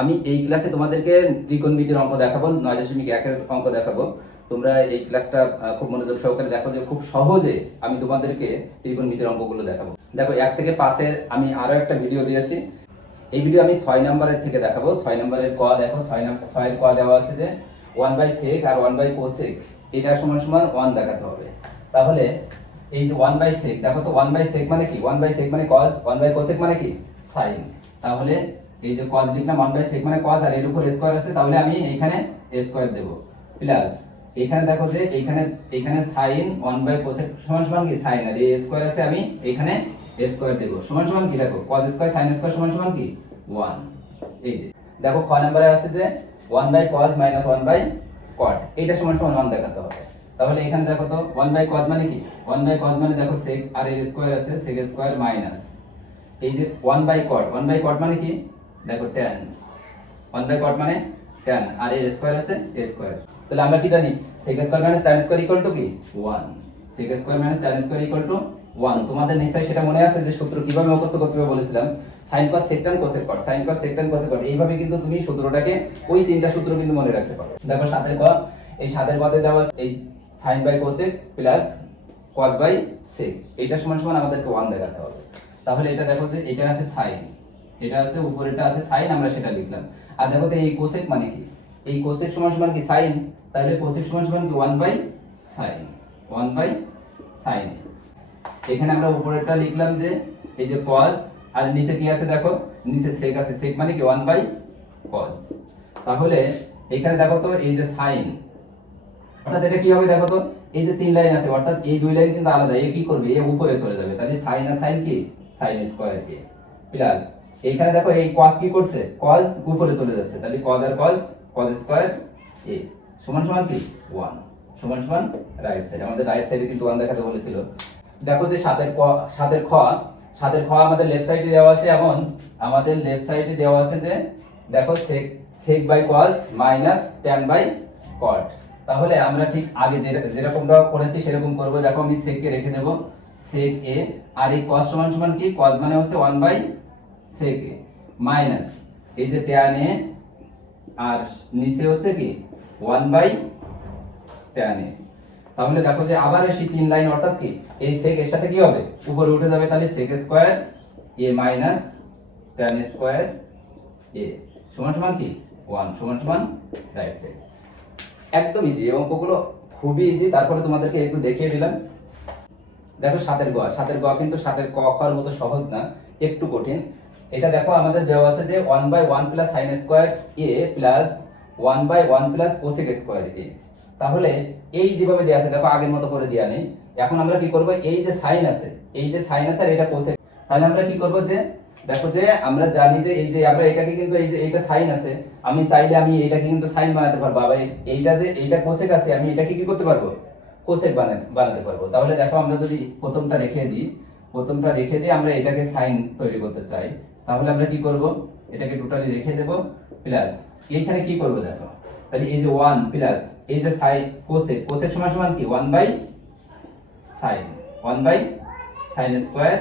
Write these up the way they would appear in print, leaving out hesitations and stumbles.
আমি এই ক্লাসে তোমাদেরকে ত্রিকোণমিতির অঙ্ক দেখাবো, 9.1 এর অঙ্ক দেখাবো। তোমরা এই ক্লাসটা খুব মনোযোগ সহকারে দেখো যে খুব সহজে আমি তোমাদেরকে ত্রিকোণমিতির অঙ্কগুলো দেখাবো। দেখো 1 থেকে 5 এর আমি আরো একটা ভিডিও দিয়েছি। এই ভিডিও আমি 6 নম্বরের থেকে দেখাবো। 6 নম্বরের ক দেখো, 6 এর ক দেওয়া আছে যে 1/sec আর 1/cosec এটা সমান সমান 1 দেখাতে হবে। তাহলে এই যে 1/sec দেখো তো, 1/sec মানে কি? 1/sec মানে cos, 1/cosec মানে কি? sin। তাহলে এই যে cos লিখলাম, 1/sec মানে cos, আর এর উপর স্কয়ার আছে, তাহলে আমি এইখানে স্কয়ার দেব প্লাস এখানে দেখো যে এইখানে sin 1/cosec সমান সমান কি? sin, আর এই স্কয়ার আছে, আমি এখানে স্কয়ার দেব সমান সমান কি? দেখো cos স্কয়ার sin স্কয়ার সমান সমান কি? 1। এই যে দেখো খ নম্বরে আছে যে 1/cos - 1/cot এটা সমান সমান 1 দেখাতে হবে। তাহলে এখানে দেখো তো 1/cos মানে কি? 1/cos মানে দেখো sec আর এর স্কয়ার আছে, sec স্কয়ার মাইনাস এই যে 1/cot, 1/cot মানে কি? দেখো tan, 1/cot মানে tan, আর এর স্কয়ার আছে স্কয়ার। তাহলে আমরা কি জানি? sec square minus tan square equal to কি? 1। sec square minus tan square equal to 1। তোমাদের নিশ্চয়ই সেটা মনে আছে যে সূত্র কিভাবে মুখস্থ করতে হবে বলেছিলাম, sin cos sec tan cosec cot, sin cos sec tan cosec cot। এইভাবে কিন্তু তুমি সূত্রটাকে, ওই তিনটা সূত্র কিন্তু মনে রাখতে পারো। দেখো 7 এর ক, এই 7 এর কতে দেওয়া এই sin by cosec plus cos by sec এটা সমান সমান আমাদেরকে 1 দেখাতে হবে। তাহলে এটা দেখো যে এটা আছে sin, এটা আছে উপরেটা আছে sin, আমরা সেটা লিখলাম। আর দেখো তো এই cosec মানে কি? এই cosec সমান সমান কি? sin। তাহলে cosec সমান সমান কি? 1/sin, 1/sin। এখানে আমরা উপরেরটা লিখলাম যে এই যে cos, আর নিচে কি আছে দেখো, নিচে sec আছে, sec মানে কি? 1/cos। তাহলে এখানে দেখো তো এই যে sin, অর্থাৎ এটা কি হবে দেখো তো, এই যে তিন লাইন আছে, অর্থাৎ এই দুই লাইন কিন্তু আলাদা, এ কি করবে? এ উপরে চলে যাবে, তাহলে sin আর sin কি? sin স্কয়ার a প্লাস এখানে দেখো এই cos কি করছে? cos উপরে চলে যাচ্ছে, তাহলে cos আর cos, cos স্কয়ার a সমান সমান কি? 1 সমান সমান রাইট সাইড। আমাদের রাইট সাইডে কিন্তু 1 দেখাতে বলেছিল। দেখো যে 7 এর ক, 7 এর খ, 7 এর খ আমাদের লেফট সাইডে দেওয়া আছে, এমন আমাদের লেফট সাইডে দেওয়া আছে যে দেখো sec by cos minus tan by cot। তাহলে আমরা ঠিক আগে যেরকমটা করেছি সেরকম করব। দেখো আমি sec কে রেখে দেব, sec a, আর এই cos সমান সমান কি? cos মানে হচ্ছে 1/sec a মাইনাস এই যে tan a, আর নিচে হচ্ছে কি? 1/tan a। তাহলে দেখো যে আবার এসে তিন লাইন, অর্থাৎ কি এই sec এর সাথে কি হবে? উপরে উঠে যাবে, তাহলে sec square a minus tan square a সমান সমান কি? 1 সমান সমান রাইট সাইড। একদম ইজি, এই অঙ্কগুলো খুবই ইজি। তারপরে তোমাদেরকে একটু দেখিয়ে দিলাম। দেখো 7 এর গ, 7 এর গ কিন্তু 7 এর ক খর মতো সহজ না, একটু কঠিন। এটা দেখো আমাদের দেওয়া আছে যে 1/1 plus sin square a plus 1/1 plus cosec square a। তাহলে এই যেভাবে দেয়া আছে দেখো, আগের মতো করে দেয়া নেই। এখন আমরা কি করব? এই যে sin আছে, এই যে sin আছে আর এটা cosec, তাহলে আমরা কি করব? যে দেখো যে আমরা জানি যে এই যে আমরা এটাকে কিন্তু এই যে এইটা sin আছে, আমি চাইলে আমি এটাকে কিন্তু sin বানাতে পারবো, আবার এইটা যে এইটা cosec আছে, আমি এটাকে কি করতে পারবো? cosec বানাতে পারবো। তাহলে দেখো আমরা যদি প্রথমটা রেখে দিই, আমরা এটাকে sin তৈরি করতে চাই, তাহলে আমরা কি করব? এটাকে টোটালি রেখে দেব প্লাস এইখানে কি করব দেখো, তাহলে এই যে 1 প্লাস এই যে sin cosec সমান সমান কি? 1/sin, 1/sin square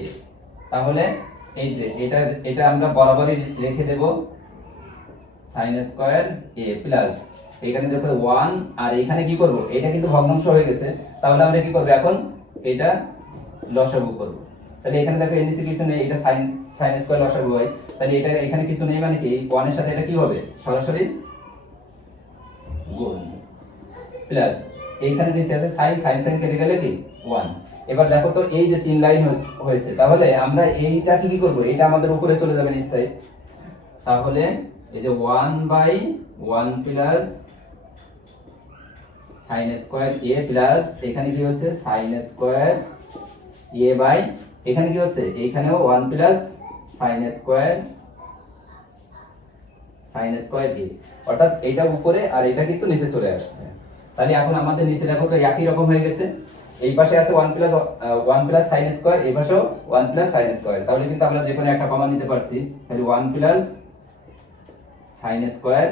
a। তাহলে এই যে এটা আমরা বরাবরই রেখে দেব sin স্কয়ার a প্লাস এখানে দেখো 1, আর এখানে কি করব? এটা কিন্তু ভগ্নাংশ হয়ে গেছে, তাহলে আমরা কি করব? এখন এটা লসাগু করব। তাহলে এখানে দেখো এর নিচে কিছু নেই, এটা sin স্কয়ার লসাগু হয়, তাহলে এটা এখানে কিছু নেই মানে কি? এই 1 এর সাথে এটা কি হবে? সরাসরি গুণ প্লাস এইখানে নিচে আছে sin কেটে গেলে কি? 1। এবার দেখো তো এই যে তিন লাইন হয়েছে, তাহলে আমরা এইটাকে কি করব? এটা আমাদের উপরে চলে যাবে নিশ্চয়ই। তাহলে এই যে 1/1 plus sin square a plus এখানে কি হচ্ছে? sin স্কয়ার a বাই এখানে কি হচ্ছে? এইখানেও 1 প্লাস sin স্কয়ার a, অর্থাৎ এটা উপরে আর এটা কিন্তু নিচে চলে আসছে। তাহলে এখন আমাদের নিচে দেখো তো একই রকম হয়ে গেছে, এই পাশে আছে 1 প্লাস sin স্কয়ার, এই পাশেও 1 প্লাস sin স্কয়ার। তাহলে কিন্তু আমরা যে কোনো একটা কমন নিতে পারছি, তাহলে 1 প্লাস sin স্কয়ার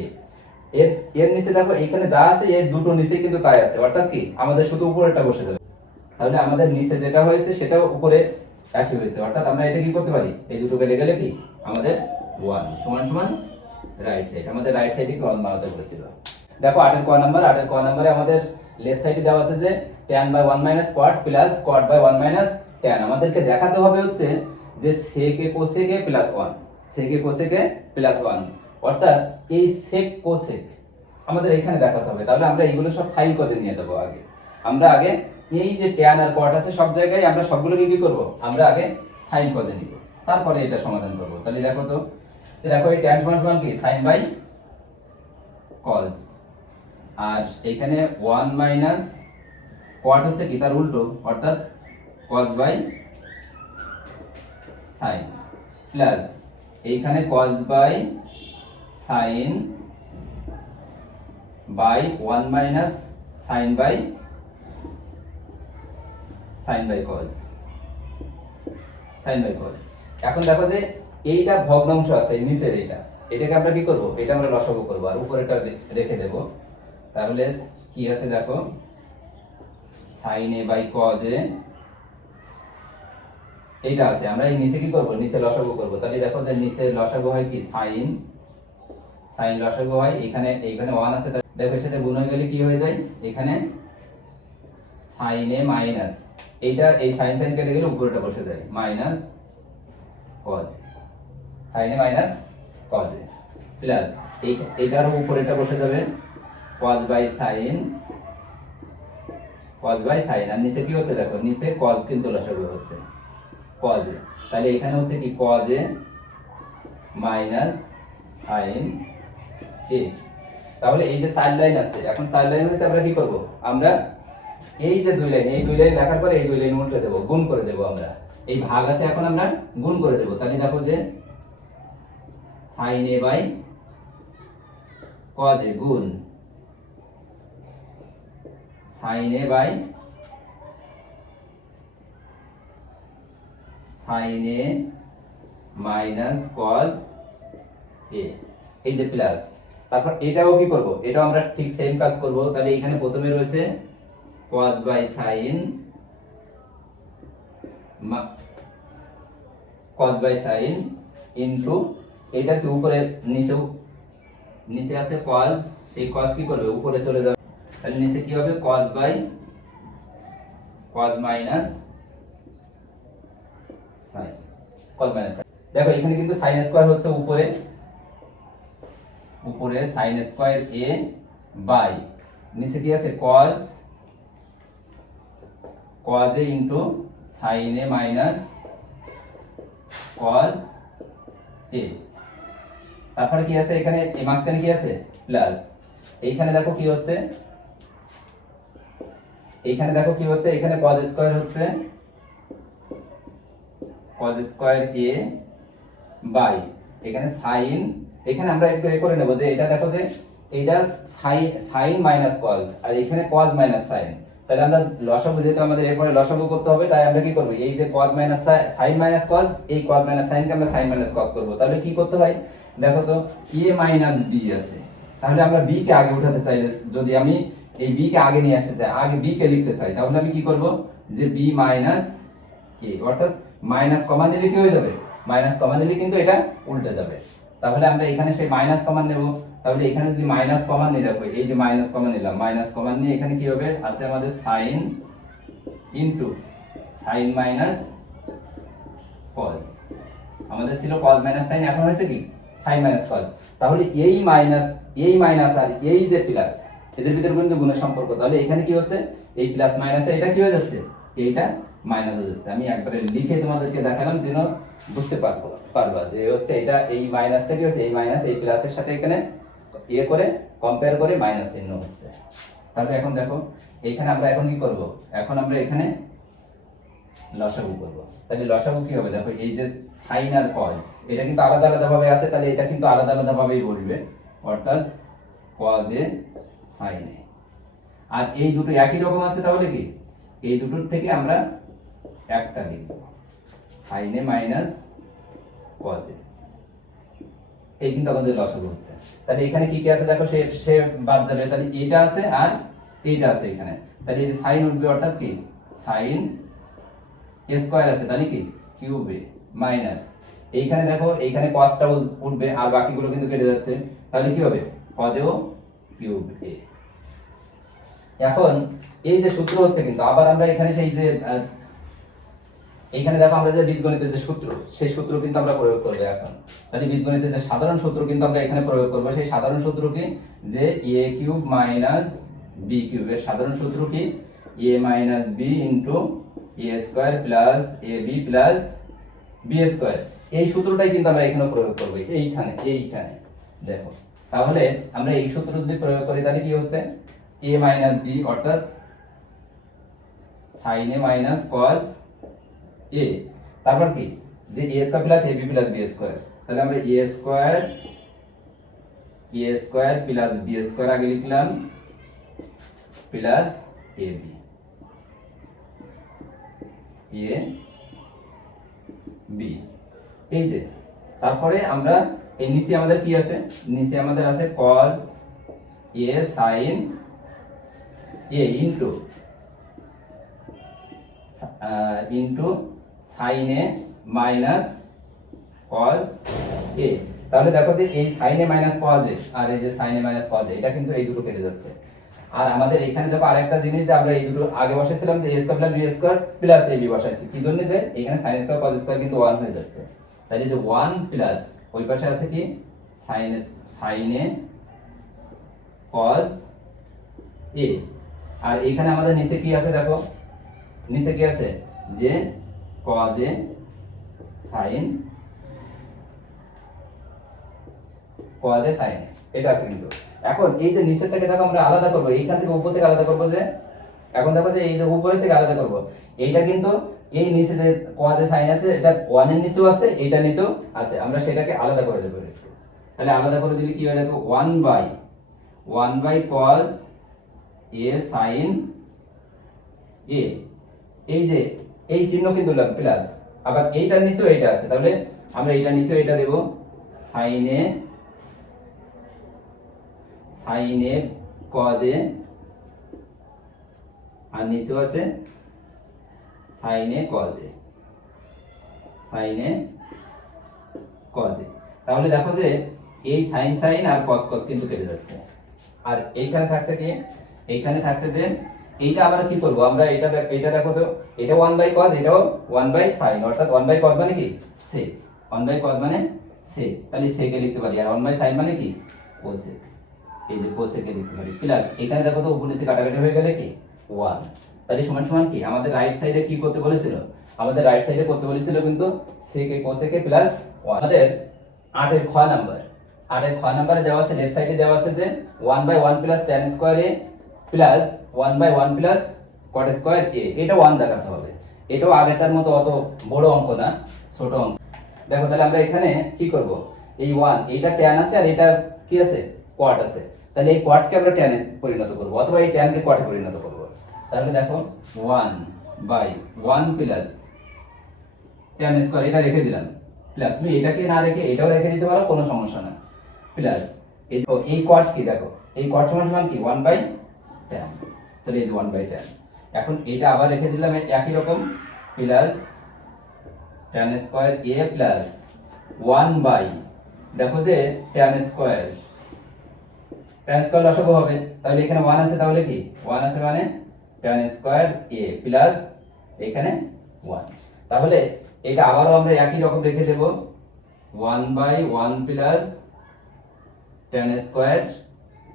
a। এর নিচে দেখো এইখানে যা আছে এর দুটো নিচে কিন্তু তাই আছে, অর্থাৎ কি আমাদের শুধু উপরেরটা বসে যাবে। তাহলে আমাদের নিচে যেটা হয়েছে সেটাও উপরে একই হয়েছে, অর্থাৎ আমরা এটা কি করতে পারি, এই দুটো কেটে গেলে কি আমাদের 1 সমান সমান রাইট সাইড, আমাদের রাইট সাইডে কি 1 বানাতে বলেছিল। দেখো 8 এর ক নাম্বার, 8 এর ক নাম্বারে আমাদের লেফট সাইডে দেওয়া আছে যে tan by 1 minus cot plus cot by 1 minus tan। আমাদেরকে দেখাতে হবে হচ্ছে যে sec A cosec A plus 1, sec A cosec A plus 1, অর্থাৎ এই sec cosec আমাদের এখানে দেখাতে হবে। তাহলে আমরা এইগুলো সব সাইন কজে নিয়ে যাব আগে। আমরা আগে এই যে tan আর cot আছে সব জায়গায় আমরা সবগুলোকে কি করব, আমরা আগে সাইন কজে নিব, তারপরে এটা সমাধান করব। তাহলে দেখো তো, দেখো এই tan সমান সমান কি sin বাই cos, আর এখানে 1 মাইনাস cot হচ্ছে কি তার উল্টো, অর্থাৎ cos বাই sin প্লাস এইখানে cos by sin by 1 minus sin by cos, sin by cos। এখন দেখো যে এইটা ভগ্নাংশ আছে নিচের এইটা, এটাকে আমরা কি করব, এটা আমরা লসাগু করব আর উপরেরটা রেখে দেব। তাহলে কি আছে দেখো sin a by cos a, এইটা আছে, আমরা এই নিচে কি করব, নিচে লসাগু করব। তাহলে দেখো যে নিচে লসাগু হয় কি sin লসাগু হয়, এইখানে 1 আছে, দেখো এর সাথে গুণ হয়ে গেলে কি হয়ে যায়, এখানে sin a মাইনাস এইটা এই sin কেটে গেলে উপরেটা বসে যায় minus cos, sin a minus cos a plus এইটার উপরেটা বসে যাবে cos বাই sin আর নিচে কি হচ্ছে দেখো, নিচে cos কিন্তু লসাগু হচ্ছে cos a, তাহলে এখানে হচ্ছে কি cos a minus sin a। তাহলে এই যে 4 লাইন আছে, এখন 4 লাইন হয়েছে, আমরা কি করব, আমরা এই যে 2 লাইন, এই 2 লাইন লেখার পরে এই 2 লাইন উল্টে দেব, গুণ করে দেব। আমরা এই ভাগ আছে এখন আমরা গুণ করে দেব। তাহলে দেখো যে sin a by cos a গুণ sin a by sin a minus cos a, এই যে প্লাস, তারপর এটাও কি করব, এটাও আমরা ঠিক সেম কাজ করব। তাহলে এখানে প্রথমে রয়েছে cos বাই sin ইনটু এটা কি উপরে নিচে আছে cos, সেই cos কি করবে, উপরে চলে যাবে। তাহলে নিচে কি হবে cos minus sin, cos minus sin। দেখো এখানে কিন্তু sin স্কয়ার হচ্ছে উপরে sin স্কয়ার a বাই নিচে কি আছে cos a into sin a minus cos a, তারপরে কি আছে এখানে এই মাঝখানে কি আছে প্লাস, এইখানে দেখো কি হচ্ছে, এখানে cos স্কয়ার হচ্ছে cos স্কয়ার a বাই এখানে sin, এখানে আমরা একটু করে নেব যে এটা দেখো যে এইটা sin মাইনাস cos আর এখানে cos মাইনাস sin। তাহলে আমরা লসাগু, যেহেতু আমাদের এরপরে লসাগু করতে হবে, তাই আমরা কি করব, এই যে cos minus sin minus cos, এই cos মাইনাস sin কে আমরা sin মাইনাস cos করব। তাহলে কি করতে হয় দেখো তো, a মাইনাস b আছে, তাহলে আমরা b কে আগে উঠাতে চাইলে, যদি আমি এই b কে আগে নিয়ে আসতে চাই, আগে b কে লিখতে চাই, তাহলে আমি কি করব যে b মাইনাস a, অর্থাৎ মাইনাস কমন নিলে কি হয়ে যাবে, মাইনাস কমন নিলে কিন্তু এটা উল্টে যাবে। তাহলে আমরা এখানে সেই মাইনাস কমন নেব। তাহলে এখানে যদি মাইনাস কমন নিই, দেখো এই যে মাইনাস কমন নিলাম, মাইনাস কমন নিয়ে এখানে কি হবে, আছে আমাদের sin into sin minus cos, আমাদের ছিল cos মাইনাস sin, এখন হয়েছে কি sin মাইনাস cos। তাহলে এই মাইনাস আর এই যে প্লাস, এদের ভিতরে কিন্তু গুণের সম্পর্ক। তাহলে এখানে কি হচ্ছে, এই প্লাস মাইনাসে এটা কি হয়ে যাচ্ছে, এইটা মাইনাস হয়ে যাচ্ছে। আমি একবারে লিখে তোমাদেরকে দেখালাম যেন বুঝতে পারবা যে হচ্ছে এটা, এই মাইনাসটা কি হচ্ছে, এই মাইনাস এই প্লাসের সাথে এখানে করে কম্পেয়ার করে মাইনাস চিহ্ন হচ্ছে। তাহলে এখন দেখো এইখানে আমরা এখন কি করব, এখন আমরা এখানে লসাগু করব। তাহলে লসাগু কি হবে, দেখো এই যে sin আর cos এটা কিন্তু আলাদা আলাদা ভাবে আছে, তাহলে এটা কিন্তু আলাদা আলাদা ভাবেই বলবে, অর্থাৎ cos a sin a, আর এই দুটো একই রকম আছে, তাহলে কি এই দুটোর থেকে আমরা একটা লিখব sin a minus cos a, এই কিন্তু আমাদের লসাগু হচ্ছে। তাহলে এখানে কি কি আছে দেখো, সে বাদ যাবে, তাহলে এইটা আছে আর এইটা আছে এখানে, তাহলে এই যে sin উঠবে, অর্থাৎ কি সাইন এ স্কয়ার আছে তাহলে কি কিউব এ মাইনাস এইখানে দেখো এইখানে কসটা উঠবে আর বাকিগুলো কিন্তু কেটে যাচ্ছে তাহলে কি হবে কজেও কিউব এ। এখন এই যে সূত্র হচ্ছে কিন্তু আবার আমরা এখানে সেই যে এইখানে দেখো আমরা যে বীজগণিতের যে সূত্র সেই সূত্র কিন্তু আমরা প্রয়োগ করব এখন। তাহলে বীজগণিতের যে সাধারণ সূত্র কিন্তু আমরা এখানে প্রয়োগ করব। সেই সাধারণ সূত্র কি যে a cube minus b cube এর সাধারণ সূত্র কি a minus b into a square plus ab plus b square. এই সূত্রটাই কিন্তু আমরা এখানে প্রয়োগ করব এইখানে দেখো। তাহলে আমরা এই সূত্র যদি প্রয়োগ করি তাহলে কি হচ্ছে a মাইনাস b অর্থাৎ sin a minus cos a তারপর কি যে a square plus ab plus b square. তাহলে আমরা a square plus b square আগে লিখলাম প্লাস ab এই যে তারপরে আমরা এই নিচে আমাদের কি আছে নিচে আমাদের আছে cos a sin a into sin a minus cos a। তাহলে দেখো যে এই sin a minus cos a আর এই যে sin a minus cos a এটা কিন্তু এই দুটো কেটে যাচ্ছে। আর আমাদের এখানে দেখো আরেকটা জিনিস যে আমরা এই দুটো আগে বসাইছিলাম যে a square plus b square plus ab বসাইছি কি জন্য যে এখানে sin স্কয়ার cos স্কয়ার কিন্তু 1 হয়ে যাচ্ছে। তাহলে যে 1 প্লাস ওই পাশে আছে কি sin a cos a আর এখানে আমাদের নিচে কি আছে দেখো নিচে কি আছে যে cos a sin a এটা আছে কিন্তু। এখন এই যে নিচের থেকে দেখো আমরা আলাদা করব এইখান থেকে উপর থেকে আলাদা করব যে এখন দেখো যে এই যে উপরে থেকে আলাদা করব এইটা কিন্তু এই নিচে যে cos a sin আছে এটা 1 এর নিচেও আছে এইটা নিচেও আছে আমরা সেটাকে আলাদা করে দেব একটু। তাহলে আলাদা করে দিলে কি হয় দেখো 1 by cos a sin a এই যে এই চিহ্ন কিন্তু প্লাস আবার এইটার নিচেও এইটা আছে তাহলে আমরা এইটার নিচেও এটা দেব sin a cos a আর নিচেও আছে sin a cos a তাহলে দেখো যে এই sin আর cos কিন্তু কেটে যাচ্ছে। আর এইখানে থাকছে কি এইখানে থাকছে যে এইটা আবার কি করব আমরা এটা দেখো তো এটা 1 বাই cos এটাও 1 বাই sin অর্থাৎ 1 বাই cos মানে কি sec 1 বাই cos মানে sec তাহলে sec এ লিখতে পারি আর 1 বাই sin মানে কি cosec এই যে cosec এ লিখতে পারি প্লাস এখানে দেখো তো উপর নিচে কাটাকাটি হয়ে গেলে কি 1 তাহলে সমান সমান কি আমাদের রাইট সাইডে কি করতে বলেছিল আমাদের রাইট সাইডে করতে বলেছিল কিন্তু sec A cosec A plus 1। আমাদের 8 এর খ নাম্বারে দেওয়া আছে লেফট সাইডে দেওয়া আছে যে 1 by 1 plus tan square a plus 1 by 1 plus cot square a এটা 1 দেখাতে হবে। এটাও আগেরটার মতো অত বড় অঙ্ক না ছোট অঙ্ক। দেখো তাহলে আমরা এখানে কি করব এই 1 এইটা tan আছে আর এটা কি আছে cot আছে তাহলে এই cot কে আমরা tan এ পরিণত করব অথবা এই tan কে cot এ পরিণত করব। তাহলে দেখো 1 বাই 1 প্লাস tan স্কয়ার এটা রেখে দিলাম প্লাস তুমি এটাকে না রেখে এটাও রেখে দিতে পারো কোনো সমস্যা না প্লাস এই cot কি দেখো এই cot সমান সমান কি 1 বাই tan তাহলে এই 1 বাই tan এখন এটা আবার রেখে দিলাম একই রকম plus tan square a plus 1 by দেখো যে tan স্কয়ার লসাগু হবে তাহলে এখানে 1 আছে তাহলে কি 1 আছে মানে tan স্কয়ার a প্লাস এখানে 1 তাহলে এটা আবারও আমরা একই রকম রেখে দেব 1 by 1 plus tan square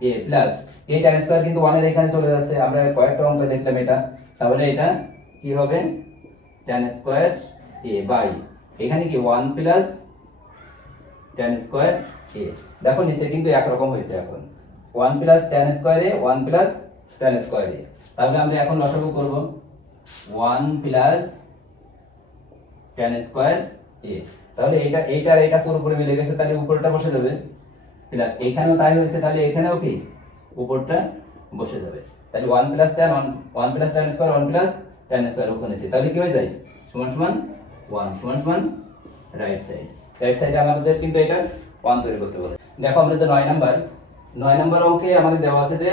a plus এই tan স্কয়ার কিন্তু 1 এর এখানে চলে যাচ্ছে আমরা কয়েকটা অঙ্ক দেখলাম এটা তাহলে এটা কি হবে tan স্কয়ার a বাই এখানে কি 1 প্লাস tan স্কয়ার a দেখো নিচে কিন্তু এক রকম হয়েছে এখন 1 plus tan square a 1 plus tan square a তাহলে আমরা এখন লসাগু করব 1 প্লাস tan স্কয়ার a তাহলে এইটা আর এটা পুরোপুরি মিলে গেছে তাহলে উপরটা বসে যাবে প্লাস এখানেও তাই হয়েছে তাহলে এখানেও কি উপরটা বসে যাবে তাহলে 1 plus tan 1 plus tan square 1 plus tan square ওখানে আছে তাহলে কি হয়ে যায় সমান সমান 1 সমান সমান রাইট সাইডে আমাদের কিন্তু এটা 1 তৈরি করতে বলে। দেখো আমাদের 9 নাম্বার অঙ্কে আমাদের দেওয়া আছে যে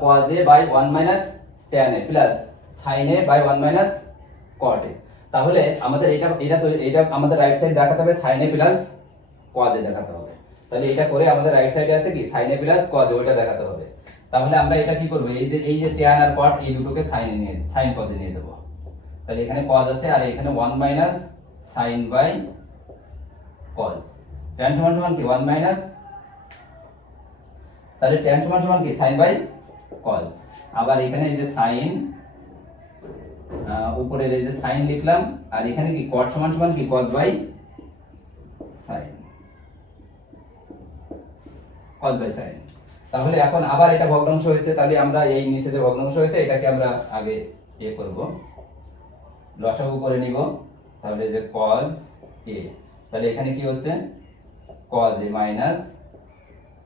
cos a by 1 minus tan a plus sin a by 1 minus cot a। তাহলে আমাদের এটা আমাদের রাইট সাইড দেখাতে হবে sin a plus cos a দেখাতে হবে। তাহলে এটা করে আমাদের রাইট সাইডে আছে কি sin a plus cos a, ওটা দেখাতে হবে। তাহলে আমরা এটা কি করব, এই যে tan আর cot এই দুটোকে sin এ নিয়ে sin cos এ নিয়ে যাব। তাহলে এখানে cos আছে আর এখানে 1 minus sin by cos। tan সমান সমান কি 1 মাইনাস, তাহলে tan সমান সমান কি sin বাই cos। আবার এখানে এই যে sin, উপরের এই যে sin লিখলাম, আর এখানে কি cot সমান সমান কি cos by sin, cos by sin। তাহলে এখন আবার এটা ভগ্নাংশ হয়েছে, তাহলে আমরা এই নিচে যে ভগ্নাংশ হয়েছে এটাকে আমরা আগে করব, লসাগু করে নিব। তাহলে যে cos a, তাহলে এখানে কি হচ্ছে cos a minus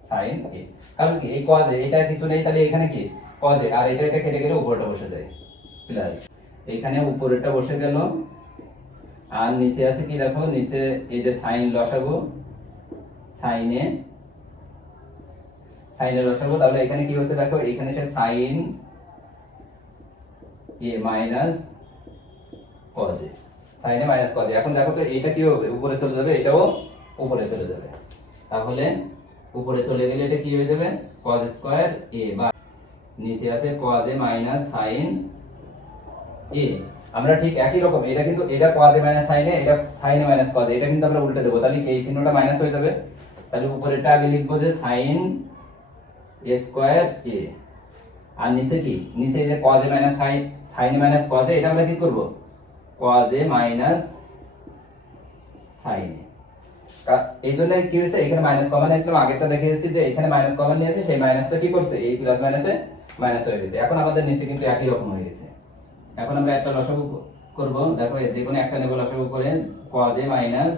sin a। কারণ কি এই cos a এটা কিছু নেই, তাহলে এখানে কি cos a, আর এটা কেটে গেলে উপরটা বসে যায় প্লাস, এখানে উপরেরটা বসে গেল, আর নিচে আছে কি দেখো, নিচে এই যে sin লসাগু sin এ লসাগু। তাহলে এখানে কি হচ্ছে দেখো, এখানে সে sin a minus cos a, sin a minus cos a। এখন দেখো তো এইটা কি হবে, উপরে চলে যাবে, এটাও উপরে চলে যাবে। তাহলে উপরে চলে গেলে এটা কি হয়ে যাবে cos স্কয়ার a, বা নিচে আছে cos a minus sin a। আমরা ঠিক একই রকম, এটা কিন্তু এটা cos a minus sin a, এটা sin a minus cos a, এটা কিন্তু আমরা উল্টে দেব। তাহলে এই চিহ্নটা মাইনাস হয়ে যাবে। তাহলে উপরেরটা আগে লিখবো যে sin a স্কয়ার a, আর নিচে কি, নিচে যে cos a minus sin a minus cos a, এটা আমরা কি করব cos a minus sin a। এই জন্য কি হয়েছে, এখানে মাইনাস কমন নিয়েছিলাম, আগেরটা দেখিয়েছি যে এখানে মাইনাস কমন নিয়েছে, সেই মাইনাসটা কি করছে এই প্লাস মাইনাসে মাইনাস হয়ে গেছে। এখন আমাদের নিচে কিন্তু একই রকম হয়ে গেছে। এখন আমরা একটা লসাগু করব, দেখো যে কোনো একটা নেব লসাগু করে, cos a মাইনাস